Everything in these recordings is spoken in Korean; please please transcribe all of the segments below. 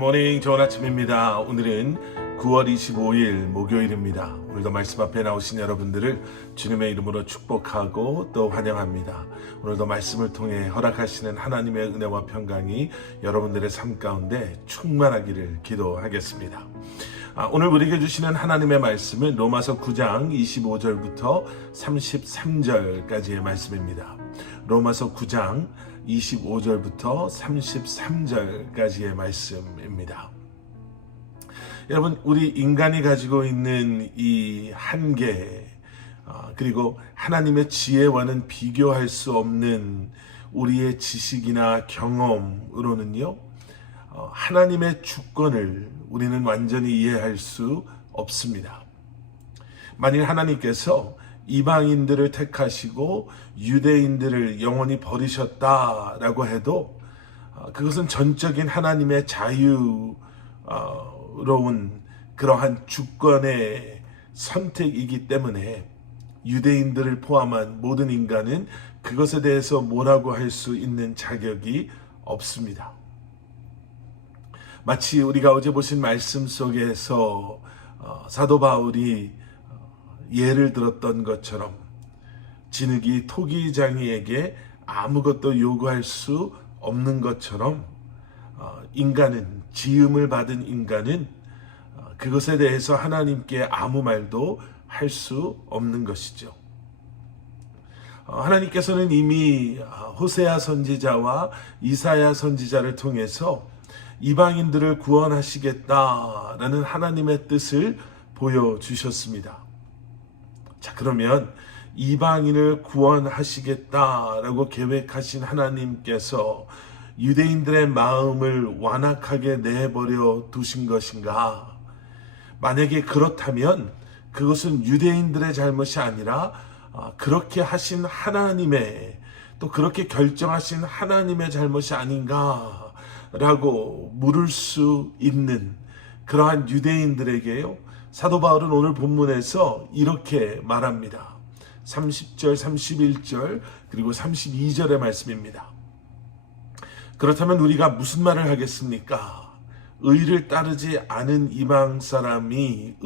굿모닝, 좋은 아침입니다. 오늘은 9월 25일 목요일입니다. 오늘도 말씀 앞에 나오신 여러분들을 주님의 이름으로 축복하고 또 환영합니다. 오늘도 말씀을 통해 허락하시는 하나님의 은혜와 평강이 여러분들의 삶 가운데 충만하기를 기도하겠습니다. 오늘 우리에게 주시는 하나님의 말씀은 로마서 9장 25절부터 33절까지의 말씀입니다. 로마서 9장 25절부터 33절까지의 말씀입니다. 여러분, 우리 인간이 가지고 있는 이 한계, 그리고 하나님의 지혜와는 비교할 수 없는 우리의 지식이나 경험으로는요, 하나님의 주권을 우리는 완전히 이해할 수 없습니다. 만일 하나님께서 이방인들을 택하시고 유대인들을 영원히 버리셨다라고 해도 그것은 전적인 하나님의 자유로운 그러한 주권의 선택이기 때문에 유대인들을 포함한 모든 인간은 그것에 대해서 뭐라고 할 수 있는 자격이 없습니다. 마치 우리가 어제 보신 말씀 속에서 사도 바울이 예를 들었던 것처럼 진흙이 토기장이에게 아무것도 요구할 수 없는 것처럼 인간은, 지음을 받은 인간은 그것에 대해서 하나님께 아무 말도 할 수 없는 것이죠. 하나님께서는 이미 호세아 선지자와 이사야 선지자를 통해서 이방인들을 구원하시겠다라는 하나님의 뜻을 보여주셨습니다. 자, 그러면 이방인을 구원하시겠다라고 계획하신 하나님께서 유대인들의 마음을 완악하게 내버려 두신 것인가? 만약에 그렇다면 그것은 유대인들의 잘못이 아니라 그렇게 하신 하나님의, 또 그렇게 결정하신 하나님의 잘못이 아닌가라고 물을 수 있는 그러한 유대인들에게요, 사도 바울은 오늘 본문에서 이렇게 말합니다. 30절, 31절, 그리고 32절의 말씀입니다. 그렇다면 우리가 무슨 말을 하겠습니까? 의를 따르지 않은 이방 사람이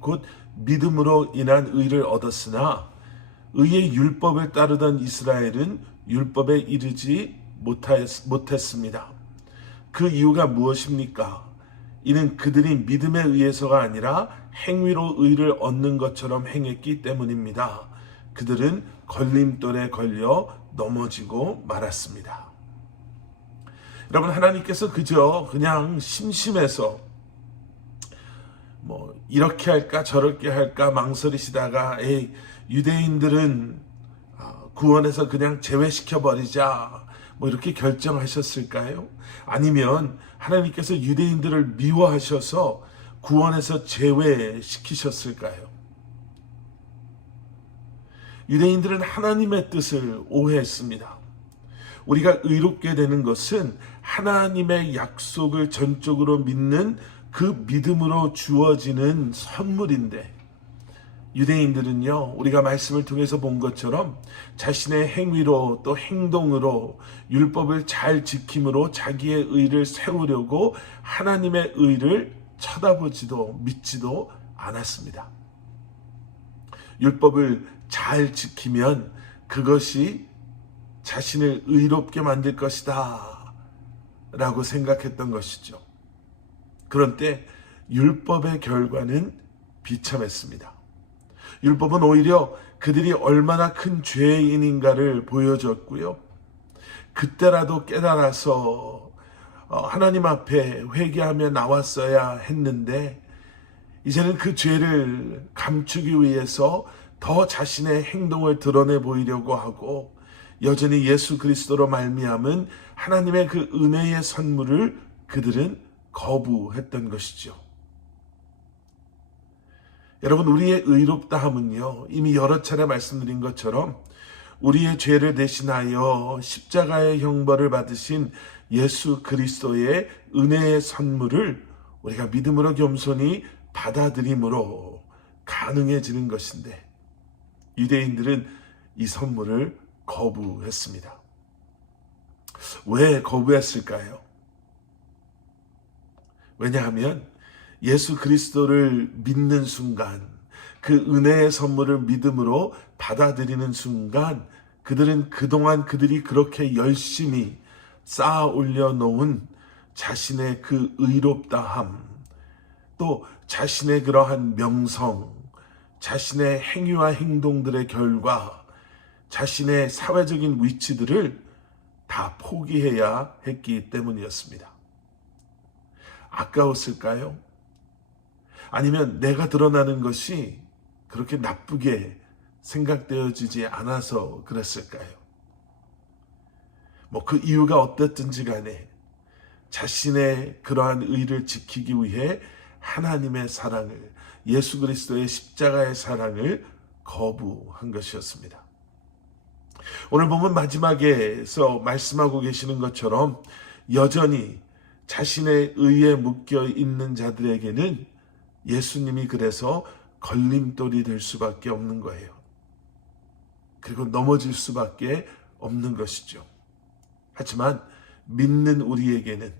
곧 믿음으로 인한 의를 얻었으나 의의 율법을 따르던 이스라엘은 율법에 이르지 못했습니다. 그 이유가 무엇입니까? 이는 그들이 믿음에 의해서가 아니라 행위로 의를 얻는 것처럼 행했기 때문입니다. 그들은 걸림돌에 걸려 넘어지고 말았습니다. 여러분, 하나님께서 그냥 심심해서 이렇게 할까 저렇게 할까 망설이시다가 유대인들은 구원해서 그냥 제외시켜버리자 이렇게 결정하셨을까요? 아니면 하나님께서 유대인들을 미워하셔서 구원해서 제외시키셨을까요? 유대인들은 하나님의 뜻을 오해했습니다. 우리가 의롭게 되는 것은 하나님의 약속을 전적으로 믿는 그 믿음으로 주어지는 선물인데, 유대인들은요, 우리가 말씀을 통해서 본 것처럼 자신의 행위로 또 행동으로 율법을 잘 지킴으로 자기의 의를 세우려고 하나님의 의를 쳐다보지도 믿지도 않았습니다. 율법을 잘 지키면 그것이 자신을 의롭게 만들 것이다 라고 생각했던 것이죠. 그런데 율법의 결과는 비참했습니다. 율법은 오히려 그들이 얼마나 큰 죄인인가를 보여줬고요, 그때라도 깨달아서 하나님 앞에 회개하며 나왔어야 했는데, 이제는 그 죄를 감추기 위해서 더 자신의 행동을 드러내 보이려고 하고, 여전히 예수 그리스도로 말미암은 하나님의 그 은혜의 선물을 그들은 거부했던 것이죠. 여러분, 우리의 의롭다함은요, 이미 여러 차례 말씀드린 것처럼 우리의 죄를 대신하여 십자가의 형벌을 받으신 예수 그리스도의 은혜의 선물을 우리가 믿음으로 겸손히 받아들임으로 가능해지는 것인데, 유대인들은 이 선물을 거부했습니다. 왜 거부했을까요? 왜냐하면 예수 그리스도를 믿는 순간, 그 은혜의 선물을 믿음으로 받아들이는 순간, 그들은 그동안 그들이 그렇게 열심히 쌓아 올려놓은 자신의 그 의롭다함, 또 자신의 그러한 명성, 자신의 행위와 행동들의 결과, 자신의 사회적인 위치들을 다 포기해야 했기 때문이었습니다. 아까웠을까요? 아니면 내가 드러나는 것이 그렇게 나쁘게 생각되어지지 않아서 그랬을까요? 그 이유가 어떻든지 간에 자신의 그러한 의를 지키기 위해 하나님의 사랑을, 예수 그리스도의 십자가의 사랑을 거부한 것이었습니다. 오늘 보면 마지막에서 말씀하고 계시는 것처럼 여전히 자신의 의에 묶여 있는 자들에게는 예수님이 그래서 걸림돌이 될 수밖에 없는 거예요. 그리고 넘어질 수밖에 없는 것이죠. 하지만 믿는 우리에게는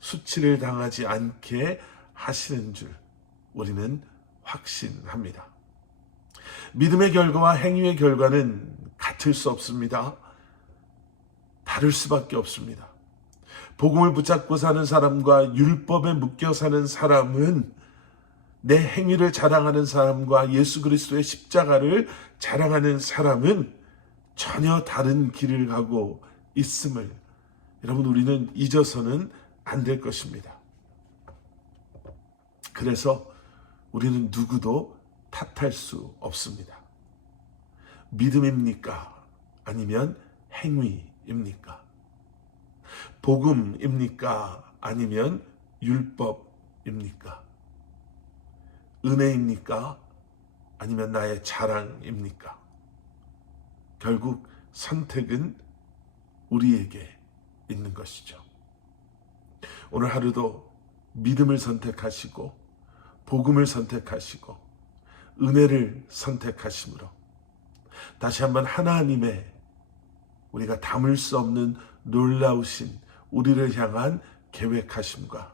수치를 당하지 않게 하시는 줄 우리는 확신합니다. 믿음의 결과와 행위의 결과는 같을 수 없습니다. 다를 수밖에 없습니다. 복음을 붙잡고 사는 사람과 율법에 묶여 사는 사람은 내 행위를 자랑하는 사람과 예수 그리스도의 십자가를 자랑하는 사람은 전혀 다른 길을 가고 있음을 여러분 우리는 잊어서는 안 될 것입니다. 그래서 우리는 누구도 탓할 수 없습니다. 믿음입니까? 아니면 행위입니까? 복음입니까? 아니면 율법입니까? 은혜입니까? 아니면 나의 자랑입니까? 결국 선택은 우리에게 있는 것이죠. 오늘 하루도 믿음을 선택하시고 복음을 선택하시고 은혜를 선택하심으로 다시 한번 하나님의 우리가 담을 수 없는 놀라우신 우리를 향한 계획하심과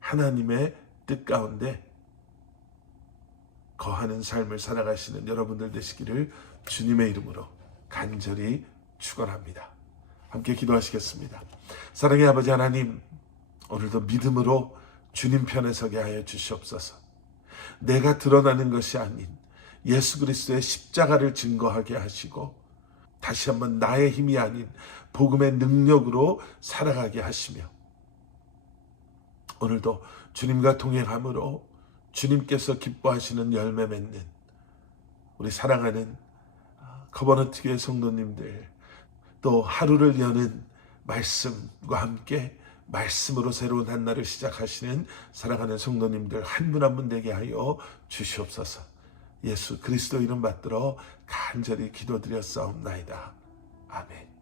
하나님의 뜻 가운데 거하는 삶을 살아가시는 여러분들 되시기를 주님의 이름으로 간절히 축원합니다. 함께 기도하시겠습니다. 사랑의 아버지 하나님, 오늘도 믿음으로 주님 편에 서게 하여 주시옵소서. 내가 드러나는 것이 아닌 예수 그리스도의 십자가를 증거하게 하시고 다시 한번 나의 힘이 아닌 복음의 능력으로 살아가게 하시며 오늘도 주님과 동행함으로 주님께서 기뻐하시는 열매 맺는 우리 사랑하는 커버넌트 교회 성도님들, 또 하루를 여는 말씀과 함께 말씀으로 새로운 한 날을 시작하시는 사랑하는 성도님들 한 분 한 분 되게 하여 주시옵소서. 예수 그리스도 이름 받들어 간절히 기도드렸사옵나이다. 아멘.